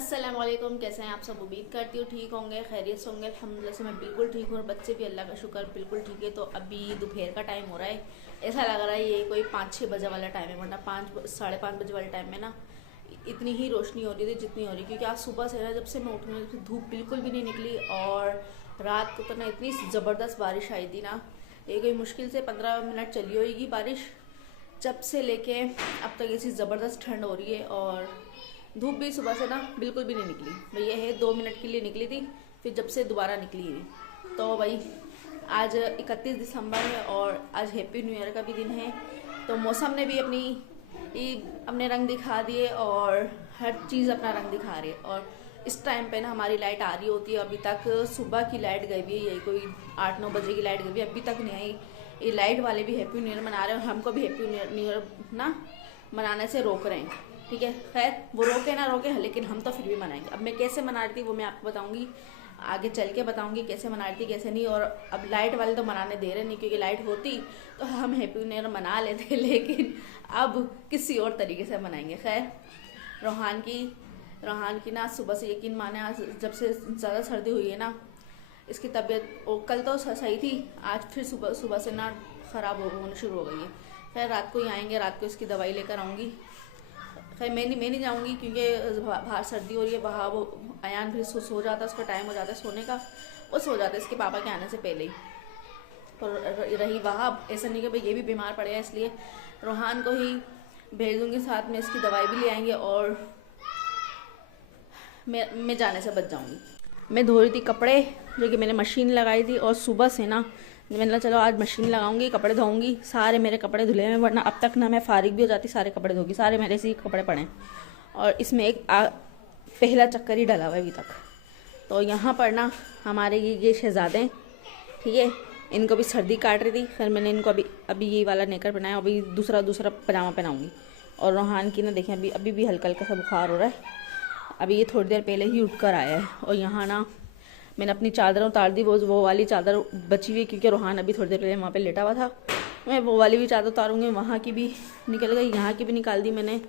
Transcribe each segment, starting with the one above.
अस्सलाम वालेकुम। कैसे हैं आप सब? उम्मीद करती हूँ ठीक होंगे, खैरियत से होंगे। अल्हम्दुलिल्लाह से मैं बिल्कुल ठीक हूँ और बच्चे भी अल्लाह का शुक्र बिल्कुल ठीक है। तो अभी दोपहर का टाइम हो रहा है, ऐसा लग रहा है ये कोई 5-6 बजे वाला टाइम है, वरना 5-5:30 बजे वाले टाइम में ना इतनी ही रोशनी हो रही थी जितनी हो रही, क्योंकि आज सुबह से ना जब से मैं उठी हूँ धूप बिल्कुल भी नहीं निकली। और रात को तो ना इतनी ज़बरदस्त बारिश आई थी ना, ये कोई मुश्किल से 15 मिनट चली होगी बारिश। जब से लेके अब तक ऐसी ज़बरदस्त ठंड हो रही है और धूप भी सुबह से ना बिल्कुल भी नहीं निकली। भाई ये है 2 मिनट के लिए निकली थी, फिर जब से दोबारा निकली है। तो भाई आज 31 दिसंबर है और आज हैप्पी न्यू ईयर का भी दिन है। तो मौसम ने भी अपने रंग दिखा दिए और हर चीज़ अपना रंग दिखा रही है। और इस टाइम पे ना हमारी लाइट आ रही होती है, अभी तक सुबह की लाइट गई हुई है, यही कोई 8-9 बजे की लाइट गई हुई है, अभी तक नहीं आई। ये लाइट वाले भी हैप्पी न्यू ईयर मना रहे हैं और हमको भी हैप्पी न्यू ईयर ना मनाने से रोक रहे हैं। ठीक है, खैर वो रोके ना रोके, लेकिन हम तो फिर भी मनाएंगे। अब मैं कैसे मना रही थी वो मैं आपको बताऊंगी, आगे चल के बताऊंगी कैसे मना रही थी कैसे नहीं। और अब लाइट वाले तो मनाने दे रहे नहीं, क्योंकि लाइट होती तो हम हैप्पी न्यू ईयर मना लेते, लेकिन अब किसी और तरीके से मनाएंगे। खैर रोहान की ना सुबह से यकीन माने आज जब से ज़्यादा सर्दी हुई है ना, इसकी तबीयत कल तो सही थी, आज फिर सुबह से ना ख़राब होने शुरू हो गई है। खैर रात को ही आएंगे, रात को इसकी दवाई लेकर आऊँगी। खैर मैं नहीं जाऊँगी क्योंकि बाहर सर्दी हो रही है। वहाँ वो अयान फिर सो जाता है, उसका टाइम हो जाता है सोने का, वो सो जाता है इसके पापा के आने से पहले ही। तो रही वहाँ, ऐसा नहीं कि भाई ये भी बीमार पड़े हैं, इसलिए रोहान को ही भेज दूँगी, साथ में इसकी दवाई भी ले आएंगे और मैं जाने से बच जाऊँगी। मैं धो रही थी कपड़े जो कि मैंने मशीन लगाई थी, और सुबह से ना मैंने चलो आज मशीन लगाऊंगी, कपड़े धोऊंगी। सारे मेरे कपड़े धुले हैं, वरना अब तक ना मैं फारिग भी हो जाती, सारे कपड़े धोगी। सारे मेरे से कपड़े पड़े हैं और इसमें एक पहला चक्कर ही डला हुआ है अभी तक। तो यहाँ पर ना हमारे ये शहजादे, ठीक है, इनको भी सर्दी काट रही थी। फिर मैंने इनको अभी ये वाला नेकर पहनाया, अभी दूसरा पजामा पहनाऊँगी। और रोहान की ना देखें अभी भी हल्का हल्का सा बुखार हो रहा है, अभी ये थोड़ी देर पहले ही उठ कर आया है। और यहाँ ना मैंने अपनी चादर उतार दी, वो वाली चादर बची हुई, क्योंकि रोहान अभी थोड़ी देर पहले वहाँ पे लेटा हुआ था। मैं वो वाली भी चादर उतारूँगी, वहाँ की भी निकल गई, यहाँ की भी निकाल दी मैंने।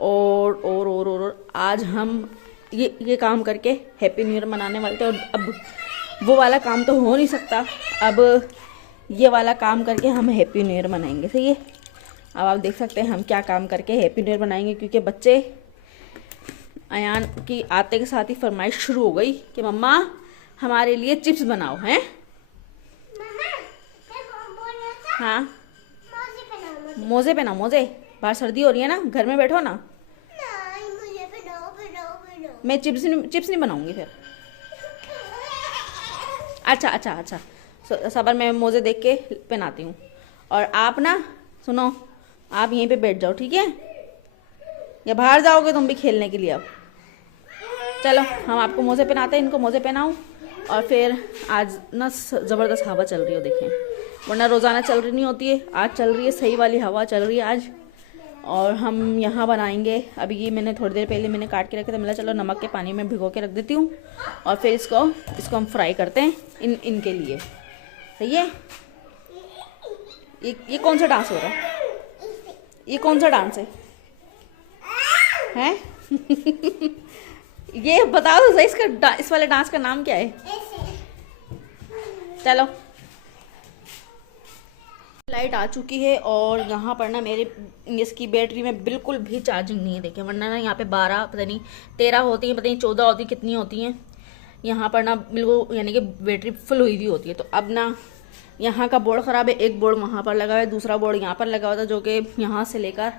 और आज हम ये काम करके हैप्पी न्यू ईयर मनाने वाले थे, और अब वो वाला काम तो हो नहीं सकता, अब ये वाला काम करके हम हैप्पी न्यू ईयर मनाएंगे। सही है, अब आप देख सकते हैं हम क्या काम करके हैप्पी न्यू ईयर मनाएंगे। क्योंकि बच्चे अयान की आते के साथ ही फरमाइश शुरू हो गई कि मम्मा हमारे लिए चिप्स बनाओ। हैं? हाँ, मोजे पहनाओ, मोजे। बाहर सर्दी हो रही है ना, घर में बैठो ना। मैं चिप्स नहीं बनाऊंगी फिर। अच्छा, सबर में मोजे देख के पहनाती हूँ। और आप ना सुनो, आप यहीं पे बैठ जाओ, ठीक है, या बाहर जाओगे तुम भी खेलने के लिए? अब चलो हम आपको मोजे पहनाते हैं, इनको मोजे पहनाऊँ। और फिर आज ना ज़बरदस्त हवा चल रही हो, देखें, वरना रोज़ाना चल रही नहीं होती है, आज चल रही है, सही वाली हवा चल रही है आज। और हम यहाँ बनाएंगे, अभी ये मैंने थोड़ी देर पहले मैंने काट के रखे थे, मैंने चलो नमक के पानी में भिगो के रख देती हूँ, और फिर इसको हम फ्राई करते हैं इनके लिए। सही है। ये कौन सा डांस हो रहा है? ये कौन सा डांस है? ये बताओ तो सही, इस वाले डांस का नाम क्या है? चलो, लाइट आ चुकी है और यहाँ पर ना मेरे इसकी बैटरी में बिल्कुल भी चार्जिंग नहीं है, देखें, वरना ना यहाँ पे 12 पता नहीं 13 होती है, पता नहीं 14 होती, कितनी होती हैं यहाँ पर ना, बिल्कुल यानी कि बैटरी फुल हुई होती है। तो अब ना यहाँ का बोर्ड ख़राब है, एक बोर्ड वहाँ पर लगा है, दूसरा बोर्ड यहाँ पर लगा हुआ था, जो कि यहाँ से लेकर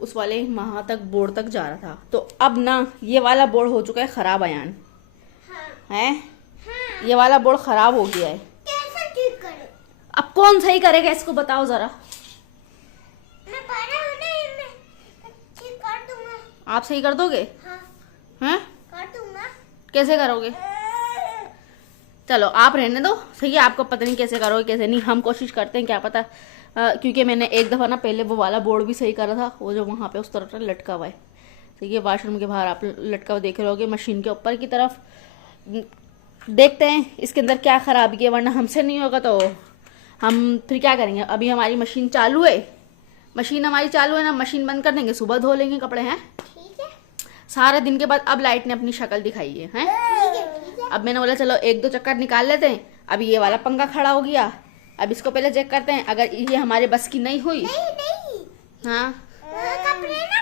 उस वाले वहाँ तक बोर्ड तक जा रहा था। तो अब ना ये वाला बोर्ड हो चुका है ख़राब। अयान है, ये वाला बोर्ड ख़राब हो गया है, कैसे ठीक करूं? अब कौन सही करेगा इसको बताओ ज़रा। मैं ठीक कर दूंगा। आप सही कर दोगे? हाँ, हैं? कर दूंगा। कैसे करोगे? चलो आप रहने दो, सही है, आपको पता नहीं कैसे करोगे कैसे नहीं, हम कोशिश करते हैं, क्या पता। क्योंकि मैंने एक दफ़ा ना पहले वो वाला बोर्ड भी सही करा था, वो जो वहाँ पे उस तरफ लटका हुआ है, सही है, वॉशरूम के बाहर आप लटका हुआ देख रहे होगे, मशीन के ऊपर की तरफ। देखते हैं इसके अंदर क्या ख़राबी है, वरना हमसे नहीं होगा तो हम फिर क्या करेंगे। अभी हमारी मशीन चालू है, मशीन हमारी चालू है ना, मशीन बंद कर देंगे, सुबह धो लेंगे कपड़े। हैं? ठीक है। सारे दिन के बाद अब लाइट ने अपनी शक्ल दिखाई है, हैं? ठीक है अब मैंने बोला चलो 1-2 चक्कर निकाल लेते हैं। अब ये वाला पंखा खड़ा हो गया, अब इसको पहले चेक करते हैं, अगर ये हमारे बस की नहीं हुई। नहीं हाँ कपड़े ना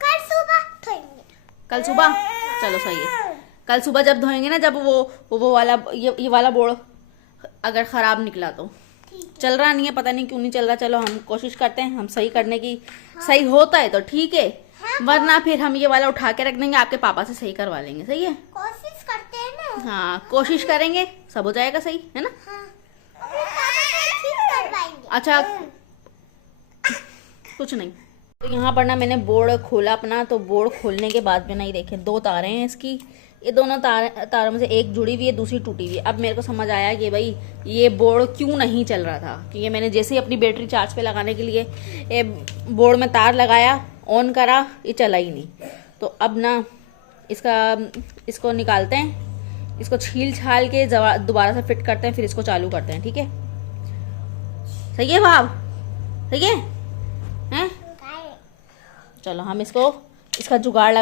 कल सुबह धोएंगे। कल सुबह, चलो सही है, कल सुबह जब धोएंगे ना, जब वो वाला ये वाला बोर्ड अगर खराब निकला तो। चल रहा नहीं है, पता नहीं क्यों नहीं चल रहा। चलो हम कोशिश करते हैं हम सही करने की। सही होता है तो ठीक है, वरना फिर हम ये वाला उठा के रख देंगे, आपके पापा से सही करवा लेंगे। सही है, कोशिश करते हैं ना। हाँ कोशिश करेंगे, सब हो जाएगा सही, है ना? हाँ अपने पापा से ठीक करवाएंगे। अच्छा कुछ नहीं। तो यहाँ पर ना मैंने बोर्ड खोला अपना, तो बोर्ड खोलने के बाद में ना ये देखें 2 तारें हैं इसकी। ये दोनों तारों में से एक जुड़ी हुई है, दूसरी टूटी हुई है। अब मेरे को समझ आया कि भाई ये बोर्ड क्यों नहीं चल रहा था, क्योंकि मैंने जैसे ही अपनी बैटरी चार्ज पे लगाने के लिए ये बोर्ड में तार लगाया, ऑन करा, ये चला ही नहीं। तो अब ना इसको निकालते हैं, इसको छील छाल के दोबारा से फिट करते हैं, फिर इसको चालू करते हैं। ठीक है, सही है भाव? सही है हैं? चलो हम इसका जुगाड़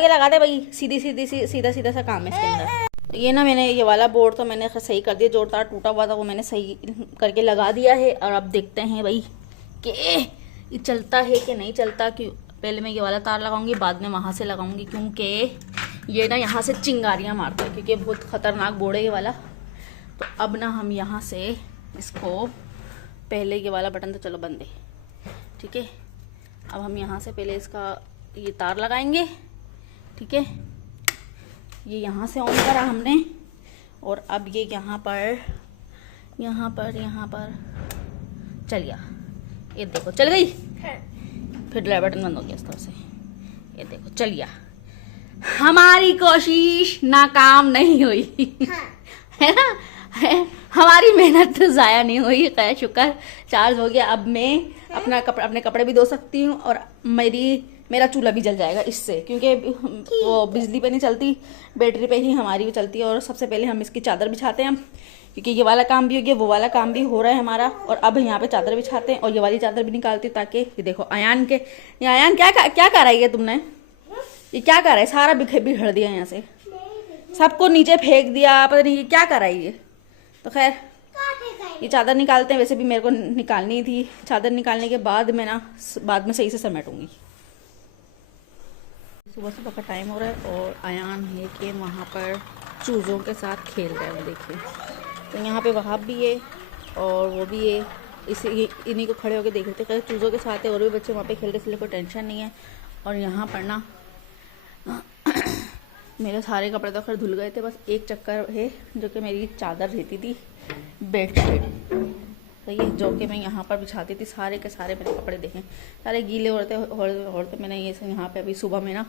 के लगाते भाई। सीधा सा काम है इसके अंदर। ये ना मैंने ये वाला बोर्ड तो मैंने सही कर दिया, जोड़ तार टूटा हुआ था वो मैंने सही करके लगा दिया है। और अब देखते हैं भाई कि ये चलता है कि नहीं चलता। कि पहले मैं ये वाला तार लगाऊंगी, बाद में वहाँ से लगाऊंगी, क्योंकि ये ना यहाँ से चिंगारियाँ मारता है, क्योंकि बहुत ख़तरनाक बोर्ड है ये वाला। तो अब ना हम यहाँ से इसको पहले ये वाला बटन तो चलो बंद है, ठीक है। अब हम यहाँ से पहले इसका ये तार लगाएंगे, ठीक है। ये यहाँ से ऑन करा हमने, और अब ये यहाँ पर चल गया। ये देखो चल गई, फिर ड्राइव बटन बंद हो गया इस तरह से। ये देखो चल गया। हमारी कोशिश नाकाम नहीं हुई, है ना? हमारी मेहनत तो ज़ाया नहीं हुई। खैर शुक्र चार्ज हो गया। अब मैं अपने कपड़े भी धो सकती हूँ, और मेरा चूल्हा भी जल जाएगा इससे, क्योंकि वो बिजली पे नहीं चलती, बैटरी पे ही हमारी भी चलती है। और सबसे पहले हम इसकी चादर बिछाते हैं, क्योंकि ये वाला काम भी हो गया, वो वाला काम भी हो रहा है हमारा। और अब यहाँ पे चादर बिछाते हैं, और ये वाली चादर भी निकालती हूँ, ताकि ये देखो अयान क्या कर रही है तुमने? ये क्या कर रहा है? सारा बिखर दिया यहाँ से, सबको नीचे फेंक दिया, पता नहीं ये क्या कर रही है। तो खैर ये चादर निकालते हैं। वैसे भी मेरे को निकालनी थी, चादर निकालने के बाद मैं ना बाद में सही से समेटूंगी। सुबह का टाइम हो रहा है, और अयान है कि वहाँ पर चूज़ों के साथ खेल रहे हैं। देखिए, तो यहाँ पे वहाब भी है और वो भी है, इन्हीं को खड़े होकर देख रहे थे। चूज़ों के साथ है, और भी बच्चे वहाँ पे खेल रहे, इसलिए कोई टेंशन नहीं है। और यहाँ पर ना मेरे सारे कपड़े तो खैर धुल गए थे, बस एक चक्कर है जो कि मेरी चादर रहती थी, बेडशीट, तो ये जो कि मैं यहाँ पर बिछाती थी। सारे के सारे मेरे कपड़े देखें सारे गीले हो रहे थे। मैंने ये यहाँ पे अभी सुबह में ना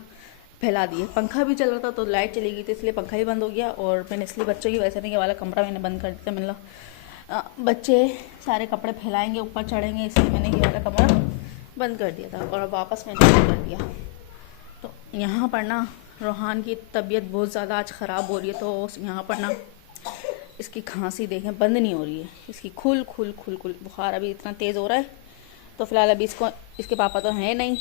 फैला दिए। पंखा भी चल रहा था, तो लाइट चली गई थी, इसलिए पंखा ही बंद हो गया। और मैंने इसलिए बच्चों की वैसे नहीं, ये वाला कमरा मैंने बंद कर दिया। मतलब बच्चे सारे कपड़े फैलाएंगे, ऊपर चढ़ेंगे, इसलिए मैंने ये वाला कमरा बंद कर दिया था, और वापस मैंने बंद कर दिया। तो यहाँ पर ना रोहान की तबीयत बहुत ज़्यादा आज ख़राब हो रही है। तो यहाँ पर ना इसकी खांसी देखें बंद नहीं हो रही है, इसकी खुल बुखार अभी इतना तेज़ हो रहा है। तो फिलहाल अभी इसके पापा तो हैं नहीं,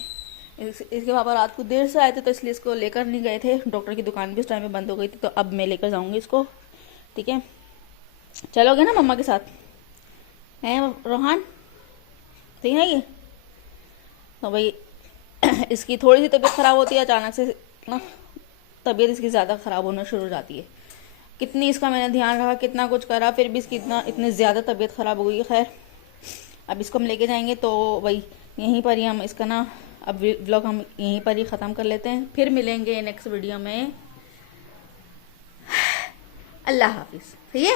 इसके पापा रात को देर से आए थे, तो इसलिए इसको लेकर नहीं गए थे। डॉक्टर की दुकान भी उस टाइम में बंद हो गई थी, तो अब मैं लेकर जाऊँगी इसको, ठीक है। चलोगे ना मम्मा के साथ? हैं रोहान, ठीक है ये? तो भाई इसकी थोड़ी सी तबीयत ख़राब होती है, अचानक से ना तबीयत इसकी ज़्यादा ख़राब होना शुरू हो जाती है। कितनी इसका मैंने ध्यान रखा, कितना कुछ करा, फिर भी इसकी इतनी ज़्यादा तबीयत ख़राब हो गई है। खैर अब इसको हम लेके जाएंगे, तो भाई यहीं पर ही हम इसका ना अब व्लॉग हम यहीं पर ही ख़त्म कर लेते हैं। फिर मिलेंगे नेक्स्ट वीडियो में। अल्लाह हाफिज़। सही है।